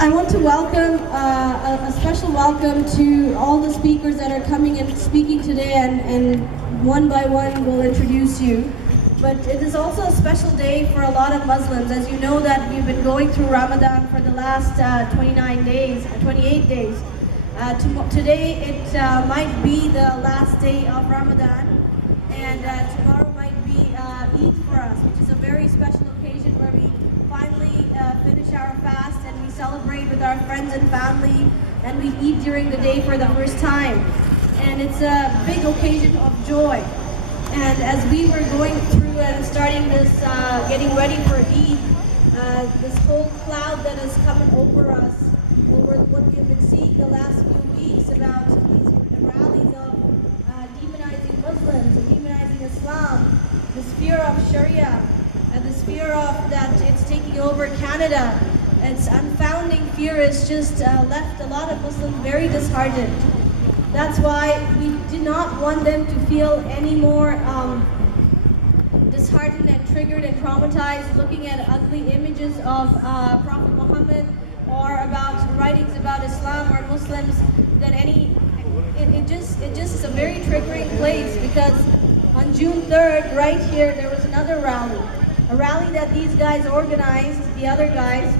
I want to welcome, a special welcome to all the speakers that are coming and speaking today, and one by one we'll introduce you. But it is also a special day for a lot of Muslims. As you know that we've been going through Ramadan for the last 28 days. Today it might be the last day of Ramadan, and tomorrow might be Eid for us, which is a very special occasion where we finally finish our fast and we celebrate with our friends and family, and we eat during the day for the first time. And it's a big occasion of joy. And as we were going through and starting this, getting ready for Eid, this whole cloud that is coming over us, over what we've been seeing the last few weeks about these rallies of demonizing Muslims, demonizing Islam, this fear of Sharia, and this fear of that it's taking over Canada. Its unfounding fear has just left a lot of Muslims very disheartened. That's why we do not want them to feel any more disheartened and triggered and traumatized looking at ugly images of Prophet Muhammad or about writings about Islam or Muslims. That it just is a very triggering place, because on June 3rd, right here, there was another rally. A rally that these guys organized, the other guys,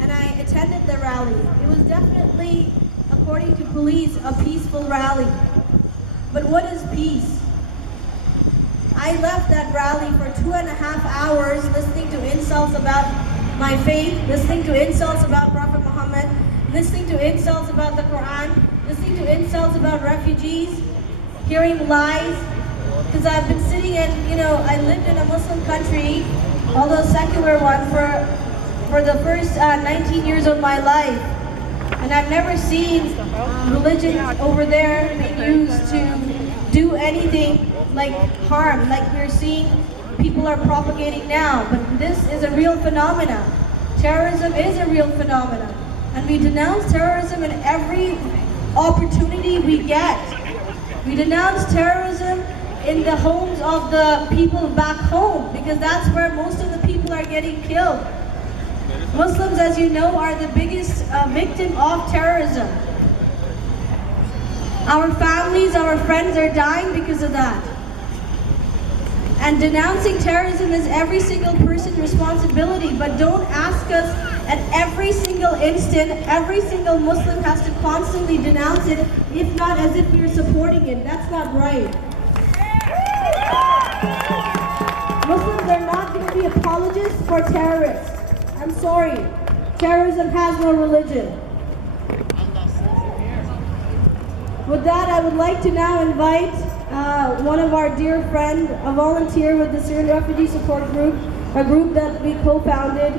and I attended the rally. It was definitely, according to police, a peaceful rally. But what is peace? I left that rally for 2.5 hours listening to insults about my faith, listening to insults about Prophet Muhammad, listening to insults about the Quran, listening to insults about refugees, hearing lies. Because I've been sitting and, I lived in a Muslim country, although secular one, for the first 19 years of my life. And I've never seen religion over there being used to do anything like harm, like we're seeing people are propagating now. But this is a real phenomenon. Terrorism is a real phenomenon. And we denounce terrorism in every opportunity we get. We denounce terrorism in the homes of the people back home, because that's where most of the people are getting killed. Muslims, as you know, are the biggest victim of terrorism. Our families, our friends are dying because of that. And denouncing terrorism is every single person's responsibility, but don't ask us at every single instant, every single Muslim has to constantly denounce it, if not as if we're supporting it. That's not right. Muslims are not going to be apologists for terrorists. I'm sorry. Terrorism has no religion. With that, I would like to now invite one of our dear friends, a volunteer with the Syrian Refugee Support Group, a group that we co-founded.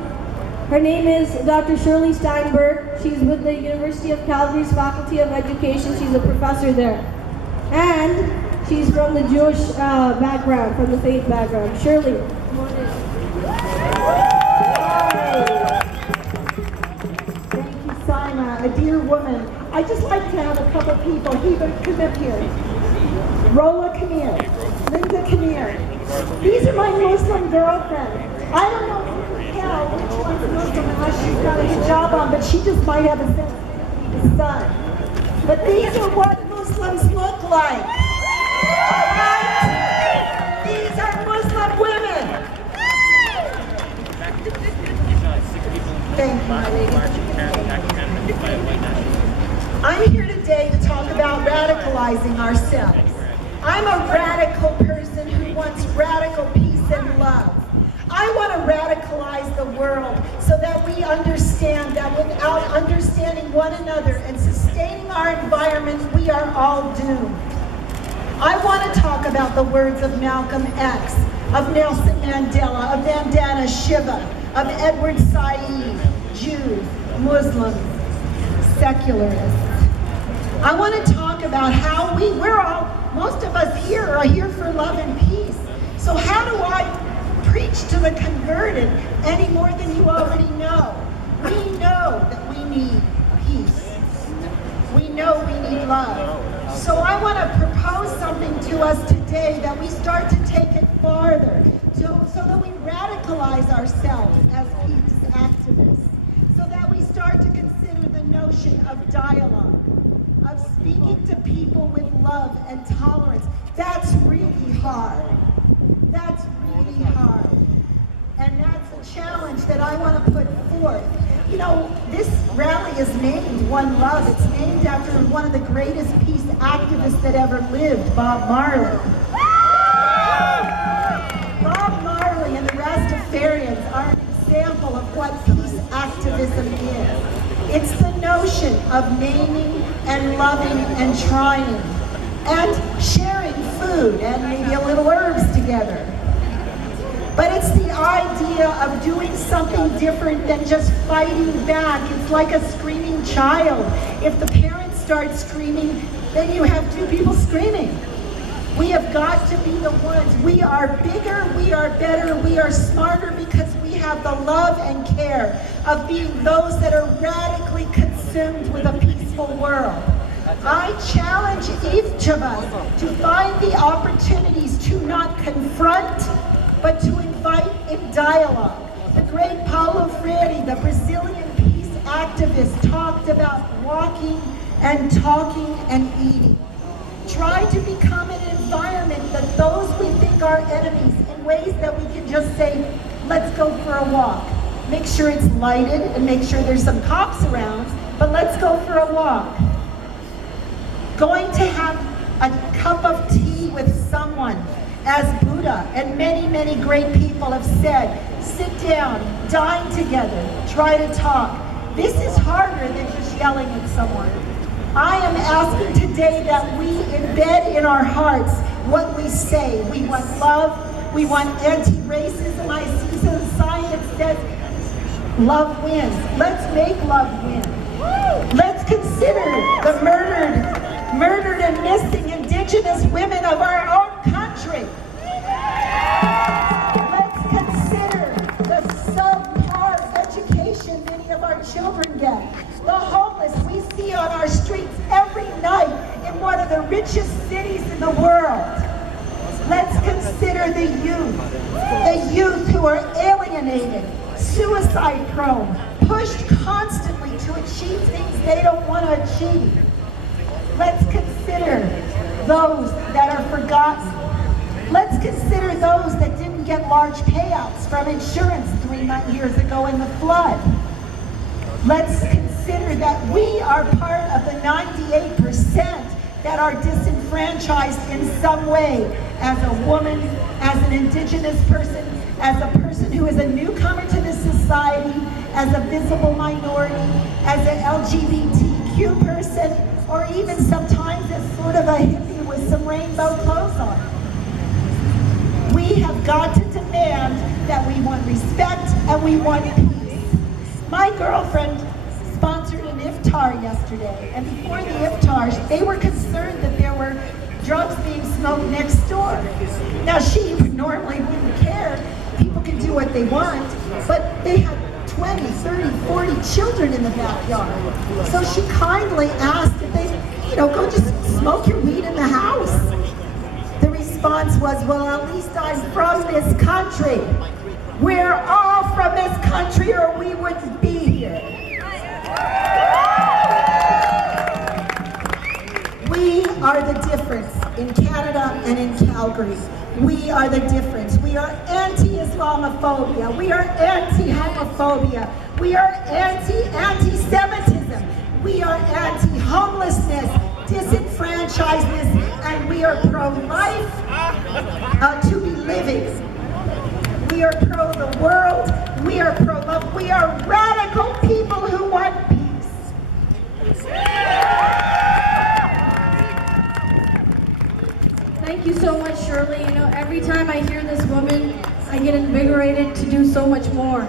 Her name is Dr. Shirley Steinberg. She's with the University of Calgary's Faculty of Education. She's a professor there. And she's from the Jewish background, from the faith background. Shirley, come on in. Thank you, Saima, a dear woman. I just like to have a couple people. Come up here. Rola, come here. Linda, come here. These are my Muslim girlfriends. I don't know if you can tell which one's Muslim unless she's got a hijab on, but she just might have a sensitivity to the sun. But these are what Muslims look like. Alright? These are Muslim women. Thank you. I'm here today to talk about radicalizing ourselves. I'm a radical person who wants radical peace and love. I want to radicalize the world so that we understand that without understanding one another and sustaining our environment, we are all doomed. I want to talk about the words of Malcolm X, of Nelson Mandela, of Vandana Shiva, of Edward Said, Jews, Muslims, secularists. I want to talk about how most of us here are here for love and peace. So how do I preach to the converted any more than you already know? We know that we need peace. We know we need love. So I want to propose something to us today that we start to take it farther, so that we radicalize ourselves as peace activists, so that we start to consider notion of dialogue, of speaking to people with love and tolerance. That's really hard. That's really hard. And that's a challenge that I want to put forth. You know, this rally is named One Love. It's named after one of the greatest peace activists that ever lived, Bob Marley. Bob Marley and the Rastafarians are an example of what peace activism is. It's the notion of naming and loving and trying and sharing food and maybe a little herbs together. But it's the idea of doing something different than just fighting back. It's like a screaming child. If the parents start screaming, then you have two people screaming. We have got to be the ones. We are bigger, we are better, we are smarter because we have the love and care of being those that are radically consumed with a peaceful world. I challenge each of us to find the opportunities to not confront, but to invite in dialogue. The great Paulo Freire, the Brazilian peace activist, talked about walking and talking and eating. Try to become an environment that those we think are enemies in ways that we can just say, let's go for a walk. Make sure it's lighted and make sure there's some cops around, but let's go for a walk. Going to have a cup of tea with someone, as Buddha and many, many great people have said, sit down, dine together, try to talk. This is harder than just yelling at someone. I am asking today that we embed in our hearts what we say. We want love, we want anti-racism. I see some sign that says love wins. Let's make love win. Let's consider the murdered and missing indigenous women of our own country. Let's consider the subpar education many of our children get. The homeless we see on our streets every night in one of the richest cities in the world. Let's consider the youth who are alienated, suicide prone, pushed constantly to achieve things they don't want to achieve. Let's consider those that are forgotten. Let's consider those that didn't get large payouts from insurance 3 years ago in the flood. Let's consider that we are part of the 98% that are disenfranchised in some way, as a woman, as an indigenous person, as a person who is a newcomer to this society, as a visible minority, as an LGBTQ person, or even sometimes as sort of a hippie with some rainbow clothes on. We have got to demand that we want respect and we want peace. My girlfriend sponsored an iftar yesterday, and before the iftar, they were concerned that there were drugs being smoked next door. Now, she normally wouldn't care. People can do what they want, but they had 20, 30, 40 children in the backyard. So she kindly asked if they, go just smoke your weed in the house. The response was, well, at least I'm from this country. We're all from this country or we wouldn't be here. We are the difference in Canada and in Calgary. We are the difference. We are anti-Islamophobia. We are anti-homophobia. We are anti-Semitism. We are anti-homelessness, disenfranchisedness, and we are pro-life to be living. We are pro the world. We are pro-love. We are radical people who want peace. Thank you so much, Shirley. Every time I hear this woman, I get invigorated to do so much more.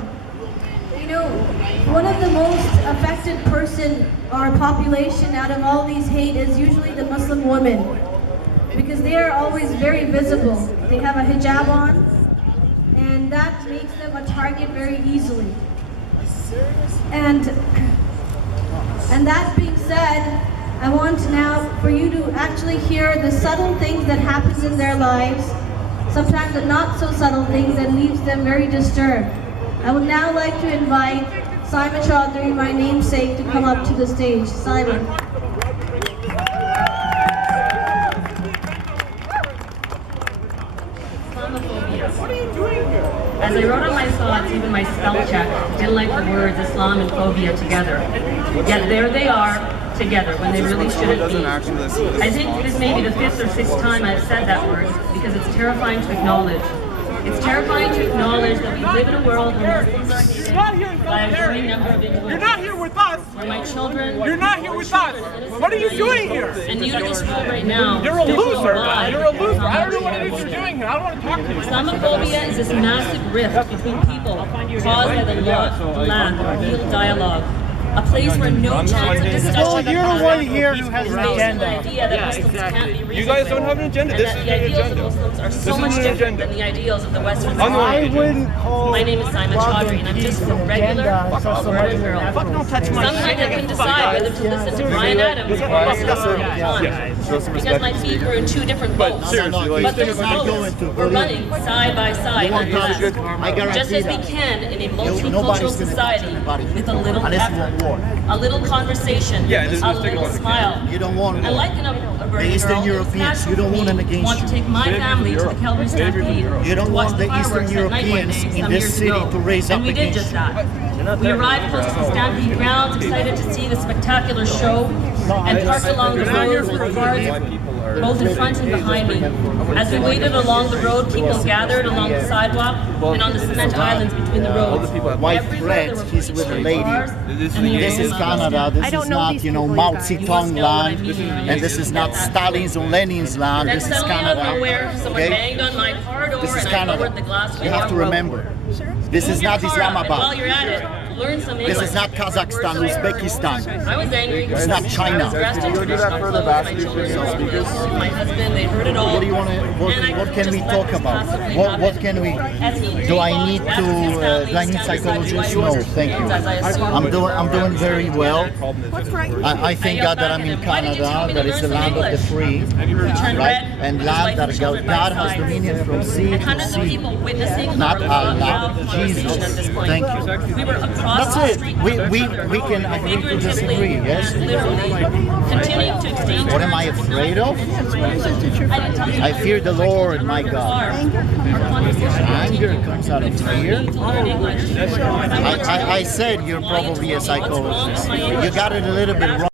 One of the most affected person or population out of all these hate is usually the Muslim women, because they are always very visible. They have a hijab on, and that makes them a target very easily. And that being said, I want now for you to actually hear the subtle things that happens in their lives, sometimes the not so subtle things that leaves them very disturbed. I would now like to invite Simon Chaudhry, my namesake, to come up to the stage. Simon. What are you doing here? As I wrote on my thoughts, even my spell check didn't like the words Islam and phobia together. Yet there they are, together, when they really shouldn't be. I think this may be the 5th or 6th time I've said that word, because it's terrifying to acknowledge. It's terrifying to acknowledge that we live in a world where Muslims are hated by a growing number of individuals. You're not here with us. Where my children... You're not here with us. What are you doing here? And you to this world right now... You're a loser. You're a loser. I don't know what it is you're doing here. I don't want to talk to you. Islamophobia is this massive rift between people caused by the lack of real dialogue. A place where no chance of discussion. Well, you're the one here who has an agenda. Idea that Muslims can't be You guys don't have an agenda. This is an ideals agenda. of Muslims are so This much is an different agenda. than the ideals of the Western I society. I wouldn't call. My name is Simon Chaudhry, and I'm just a regular suburban girl. Sometimes I couldn't decide whether to listen to Brian Adams or listen to John, because my feet were in two different boats. But those boats were running side by side, just as we can in a multicultural society, with a little effort, a little conversation, a little smile. You don't want I like the Eastern Europeans. You don't want them against want to take my family to the Calvary Stampede. You don't to watch want the Eastern fireworks at night one Europeans day in some this years city ago. to raise up And we did against just that. We arrived close to the Stampede grounds, excited to see the spectacular show, and parked along the road with guards both in front and behind me. As we waited along the road, people gathered along the sidewalk and on the cement islands between the roads. white thread. He's with a lady. This is Canada. This is not, Mao Zedong land, and this is not Stalin's or Lenin's land. Then This is suddenly out of Canada. nowhere, someone Okay? banged on my car door This is and I lowered the Canada. glass You have to window. remember. This is not Move your car up, and while Islamabad. you're at it, learn some English. This is not Kazakhstan, Uzbekistan. I was angry. It's not China. I was dressed in traditional clothes. My children were in school. My husband, they heard it all. What do you want to? What can we talk about? What can we? Do I need psychologists? No, thank you. I'm doing very well. I thank God that I'm in Canada, that is the land of the free, right? And land that God has dominion from sea to Hundreds of sea. people witnessing Not our Allah, proud Jesus. participation at this point. Thank you. We were across That's the it. street. We can agree to disagree. Yes. Literally continuing to exchange. What am I afraid of? I fear the Lord, my God. Anger comes out of fear. I said you're probably a psychologist. You got it a little bit wrong.